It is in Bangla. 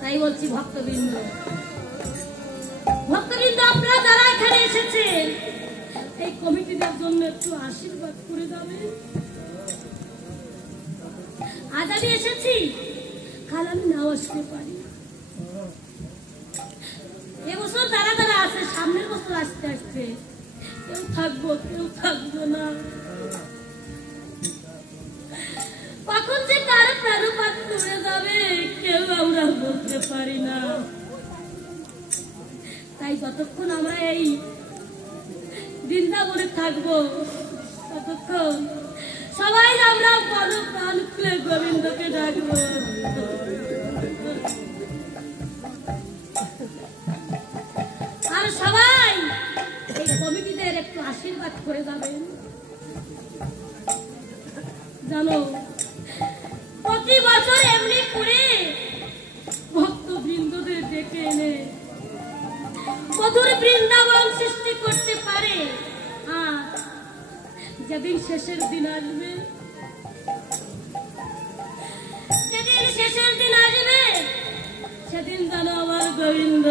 তাই বলছি ভক্তবৃন্দ, ভক্তবৃন্দ আপনারা যারা এখানে এসেছেন এই কমিটিদের জন্য একটু আশীর্বাদ করে যাবেন। আজ আমি এসেছি, কাল আমি নাও আসতে পারি। এবছর যারা যারা আছে সামনের বছর আসতে আসতে কেউ থাকবো কেউ থাকবো না। কখন যে কারো প্রাণপাত করে যাবে কেউ আমরা বলতে পারি না। তাই যতক্ষণ আমরা এই বৃন্দাবনে থাকবো ততক্ষণ সবাই আমরা বড় প্রাণ খুলে গোবিন্দকে ডাকবো। আর সবাই এই কমিটিদের একটু আশীর্বাদ করে যাবেন। জানো প্রতি বছর এমনি করে ভক্তবৃন্দদের ডেকে এনে মধুর বৃন্দাবন সৃষ্টি করতে পারে। আর যেদিন শেষের দিন আসবে, যেদিন শেষের দিন আসবে সেদিন জানো আমার গোবিন্দ